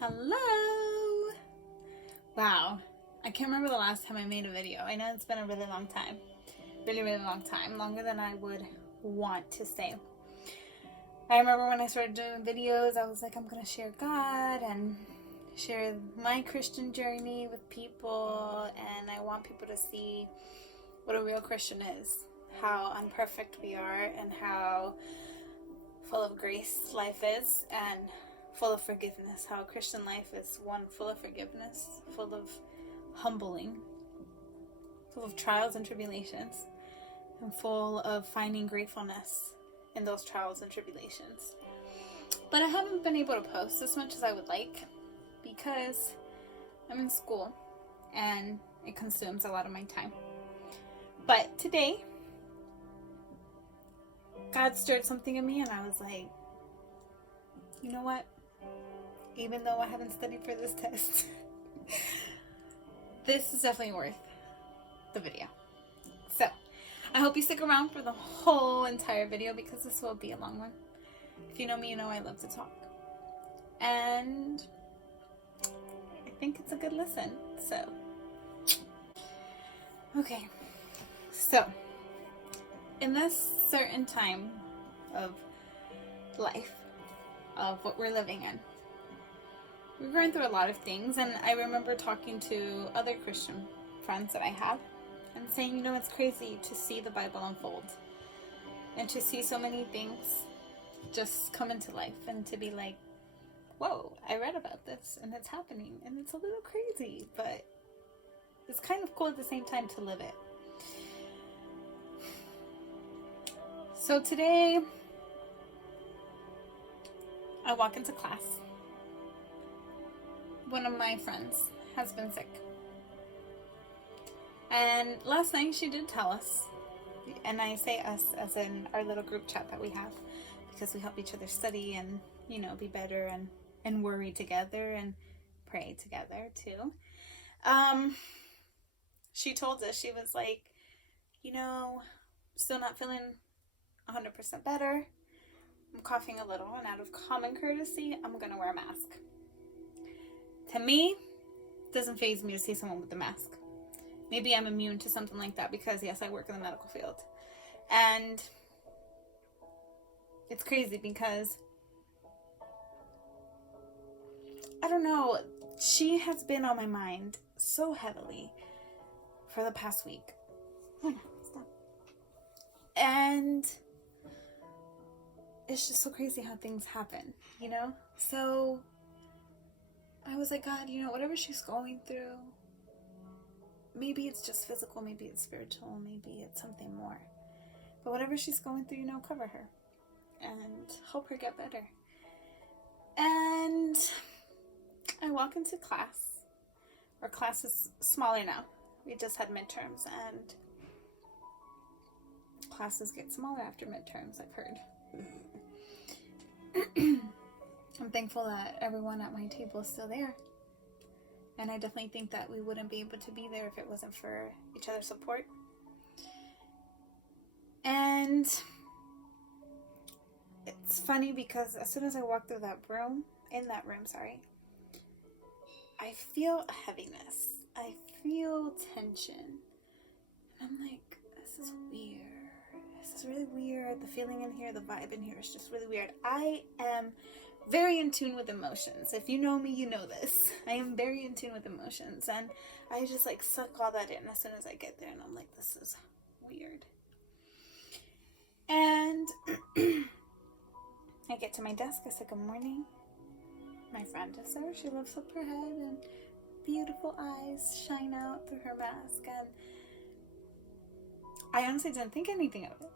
Hello! Wow, I can't remember the last time I made a video. I know it's been a really long time. Really, really long time. Longer than I would want to say. I remember when I started doing videos, I was like, I'm going to share God and share my Christian journey with people. And I want people to see what a real Christian is. How imperfect we are and how full of grace life is. And full of forgiveness, how Christian life is one full of forgiveness, full of humbling, full of trials and tribulations, and full of finding gratefulness in those trials and tribulations. But I haven't been able to post as much as I would like because I'm in school and it consumes a lot of my time. But today, God stirred something in me and I was like, you know what? Even though I haven't studied for this test, this is definitely worth the video. So, I hope you stick around for the whole entire video because this will be a long one. If you know me, you know I love to talk. And I think it's a good listen. So, okay. So, in this certain time of life, of what we're living in, we're going through a lot of things, and I remember talking to other Christian friends that I have and saying, you know, it's crazy to see the Bible unfold and to see so many things just come into life and to be like, whoa, I read about this and it's happening and it's a little crazy, but it's kind of cool at the same time to live it. So today, I walk into class. One of my friends has been sick. And last night she did tell us, and I say us as in our little group chat that we have, because we help each other study and, you know, be better and worry together and pray together too. She told us, she was like, you know, still not feeling 100% better. I'm coughing a little, and out of common courtesy, I'm going to wear a mask. To me, it doesn't faze me to see someone with a mask. Maybe I'm immune to something like that because, yes, I work in the medical field. And it's crazy because, I don't know, she has been on my mind so heavily for the past week. Stop. And it's just so crazy how things happen, you know? So I was like, God, you know, whatever she's going through, maybe it's just physical, maybe it's spiritual, maybe it's something more. But whatever she's going through, you know, cover her and help her get better. And I walk into class. Our class is smaller now. We just had midterms, and classes get smaller after midterms, I've heard. I'm thankful that everyone at my table is still there. And I definitely think that we wouldn't be able to be there if it wasn't for each other's support. And it's funny because as soon as I walk through that room, I feel a heaviness. I feel tension. And I'm like, this is weird. This is really weird. The feeling in here, the vibe in here is just really weird. I am very in tune with emotions. If you know me, you know this. I am very in tune with emotions, and I just like suck all that in as soon as I get there, and I'm like, this is weird. And I get to my desk. I say good morning. My friend is there. She lifts up her head and beautiful eyes shine out through her mask, and I honestly didn't think anything of it.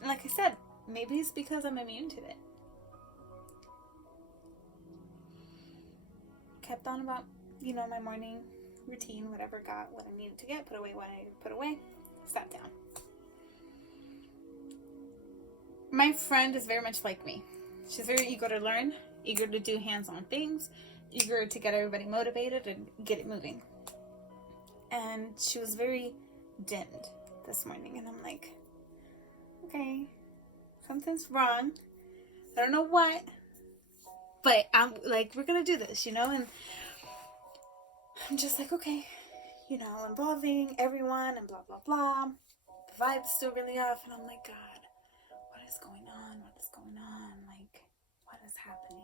And like I said, maybe it's because I'm immune to it. Kept on about, you know, my morning routine, whatever got what I needed to get, put away what I needed to put away, sat down. My friend is very much like me. She's very eager to learn, eager to do hands-on things, eager to get everybody motivated and get it moving. And she was very dimmed this morning, and I'm like, okay, something's wrong. I don't know what, But I'm like, we're gonna do this, and I'm just like, okay, involving everyone and blah, blah, blah. The vibe's still really off, and I'm like, God, what is going on? What is going on? Like, what is happening?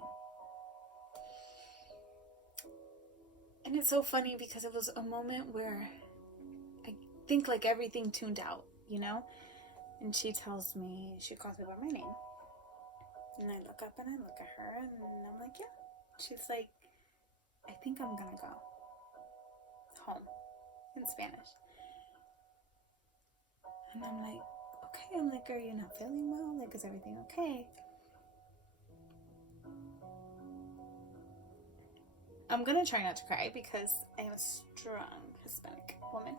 And it's so funny because it was a moment where I think like everything tuned out, And she calls me by my name. And I look up and I look at her and I'm like, yeah. She's like, I think I'm gonna go home, in Spanish. And I'm like, okay. I'm like, are you not feeling well? Like, is everything okay? I'm gonna try not to cry because I am a strong Hispanic woman.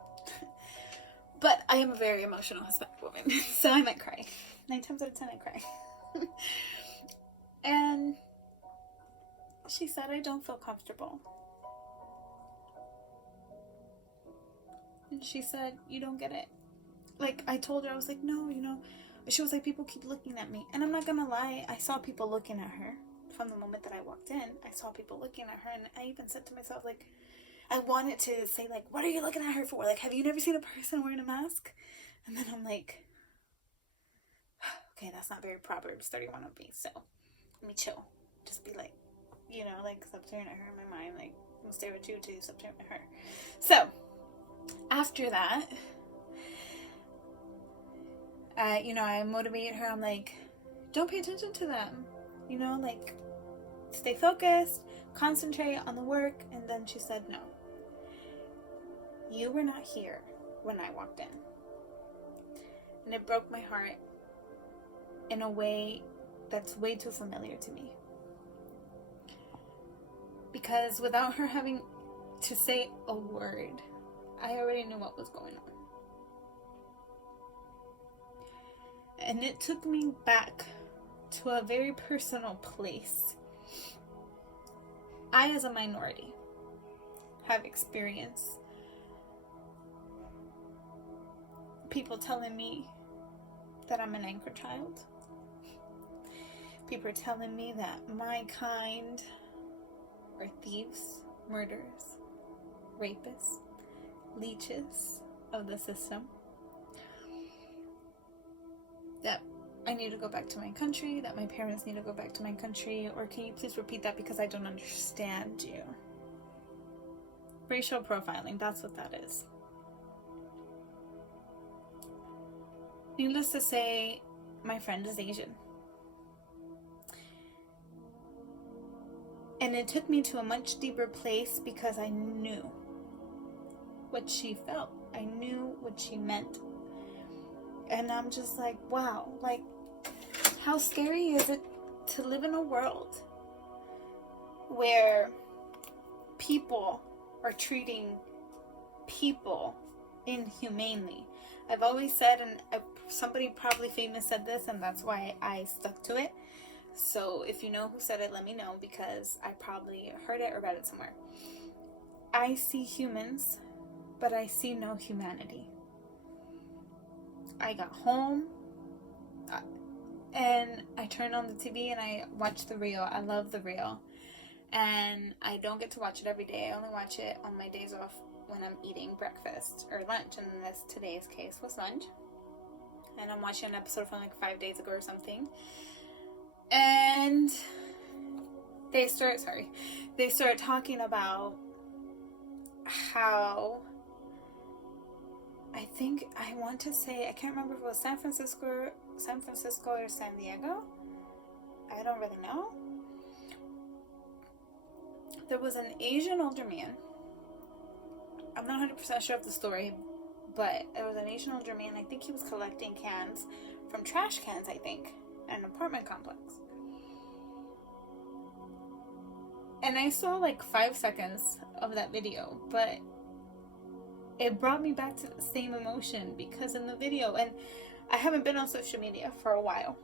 But I am a very emotional Hispanic woman, so I might cry. 9 times out of 10 I cry. And she said, I don't feel comfortable. And she said, you don't get it. Like, I told her, I was like, no, She was like, people keep looking at me. And I'm not gonna lie, I saw people looking at her. From the moment that I walked in, I saw people looking at her. And I even said to myself, like, I wanted to say, like, what are you looking at her for? Like, have you never seen a person wearing a mask? And then I'm like, okay, that's not very Proverbs 31 of me. So, let me chill. Just be like, like, stop staring at her in my mind. Like, I'm stare at you too, stop staring at her. So, after that, I motivate her. I'm like, don't pay attention to them. Like, stay focused, concentrate on the work. And then she said, no. You were not here when I walked in. And it broke my heart in a way that's way too familiar to me. Because without her having to say a word, I already knew what was going on. And it took me back to a very personal place. I, as a minority, have experienced people telling me that I'm an anchor child. People are telling me that my kind are thieves, murderers, rapists, leeches of the system. That I need to go back to my country, that my parents need to go back to my country, or can you please repeat that because I don't understand you? Racial profiling, that's what that is. Needless to say, my friend is Asian. And it took me to a much deeper place because I knew what she felt. I knew what she meant. And I'm just like, wow, like, how scary is it to live in a world where people are treating people inhumanely? I've always said, and somebody probably famous said this, and that's why I stuck to it. So if you know who said it, let me know, because I probably heard it or read it somewhere. I see humans, but I see no humanity. I got home, and I turned on the TV and I watched The Real. I love The Real. And I don't get to watch it every day. I only watch it on my days off when I'm eating breakfast or lunch. And today's case was lunch. And I'm watching an episode from like 5 days ago or something. And they start talking about how, I can't remember if it was San Francisco or San Diego. I don't really know. There was an Asian older man. I'm not 100% sure of the story, but there was an Asian older man. I think he was collecting cans from trash cans, I think, at an apartment complex. And I saw like 5 seconds of that video, but it brought me back to the same emotion, because in the video, and I haven't been on social media for a while.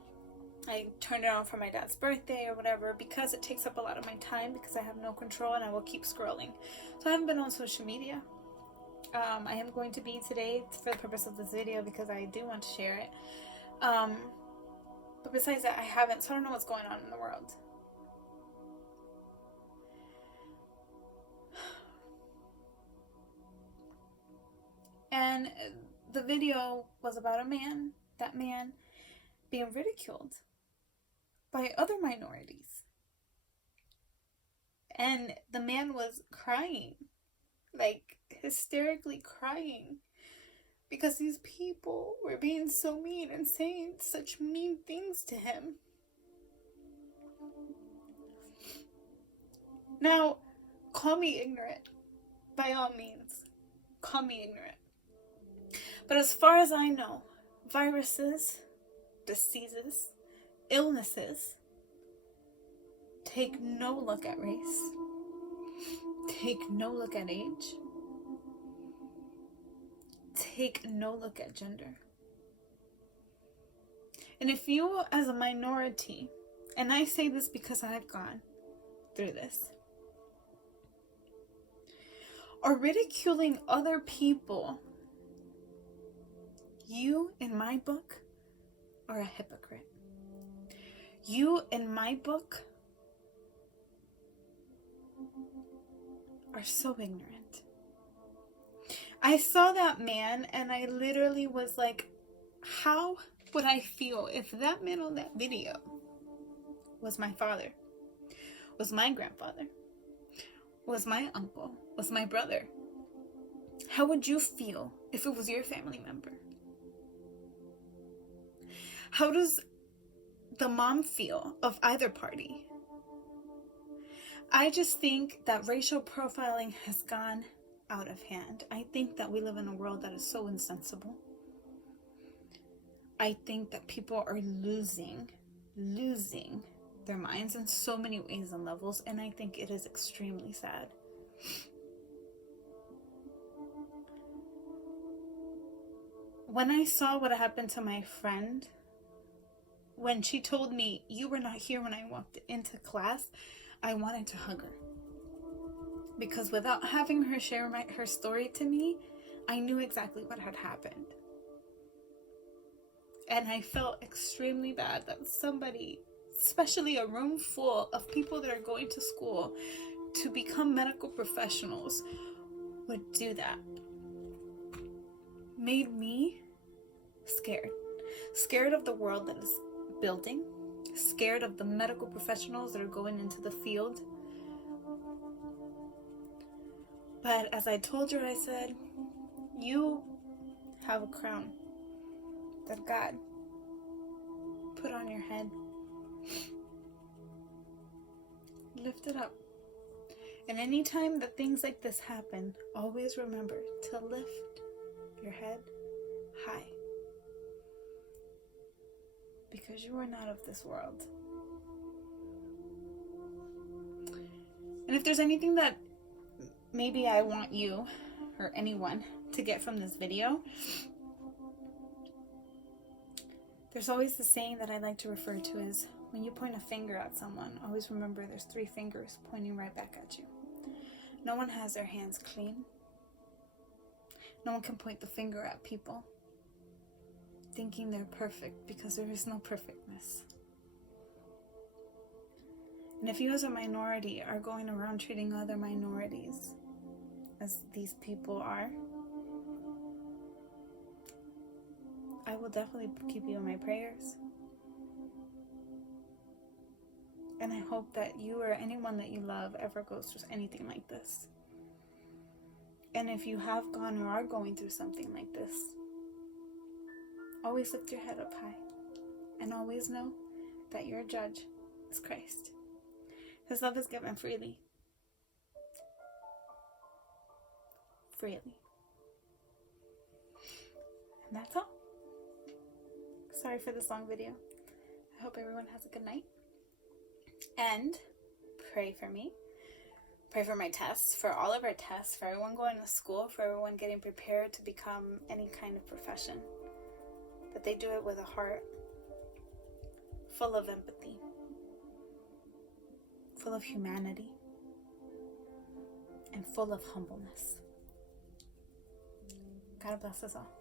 I turned it on for my dad's birthday or whatever, because it takes up a lot of my time, because I have no control and I will keep scrolling. So I haven't been on social media. I am going to be today for the purpose of this video, because I do want to share it. But besides that, I haven't, so I don't know what's going on in the world. And the video was about a man, that man being ridiculed by other minorities. And the man was crying, like hysterically crying, because these people were being so mean and saying such mean things to him. Now, call me ignorant, by all means. Call me ignorant. But as far as I know, viruses, diseases, illnesses take no look at race, take no look at age, take no look at gender. And if you, as a minority, and I say this because I've gone through this, are ridiculing other people, you, in my book, are a hypocrite. You, in my book, are so ignorant. I saw that man and I literally was like, how would I feel if that man on that video was my father, was my grandfather, was my uncle, was my brother? How would you feel if it was your family member? How does the mom feel of either party? I just think that racial profiling has gone out of hand. I think that we live in a world that is so insensible. I think that people are losing their minds in so many ways and levels, and I think it is extremely sad. When I saw what happened to my friend, when she told me, "You were not here when I walked into class," I wanted to hug her. Because without having her share her story to me, I knew exactly what had happened. And I felt extremely bad that somebody, especially a room full of people that are going to school to become medical professionals, would do that. Made me scared. Scared of the world that is building. Scared of the medical professionals that are going into the field. But as I told her, I said, you have a crown that God put on your head. Lift it up. And anytime that things like this happen, always remember to lift your head high. Because you are not of this world. And if there's anything that maybe I want you or anyone to get from this video, there's always the saying that I like to refer to as, when you point a finger at someone, always remember there's 3 fingers pointing right back at you. No one has their hands clean. No one can point the finger at people thinking they're perfect, because there is no perfectness. And if you as a minority are going around treating other minorities as these people are, I will definitely keep you in my prayers. And I hope that you or anyone that you love ever goes through anything like this. And if you have gone or are going through something like this, always lift your head up high. And always know that your judge is Christ. His love is given freely. Freely. And that's all. Sorry for this long video. I hope everyone has a good night. And pray for me. Pray for my tests, for all of our tests, for everyone going to school, for everyone getting prepared to become any kind of profession. That they do it with a heart full of empathy, full of humanity, and full of humbleness. God bless us all.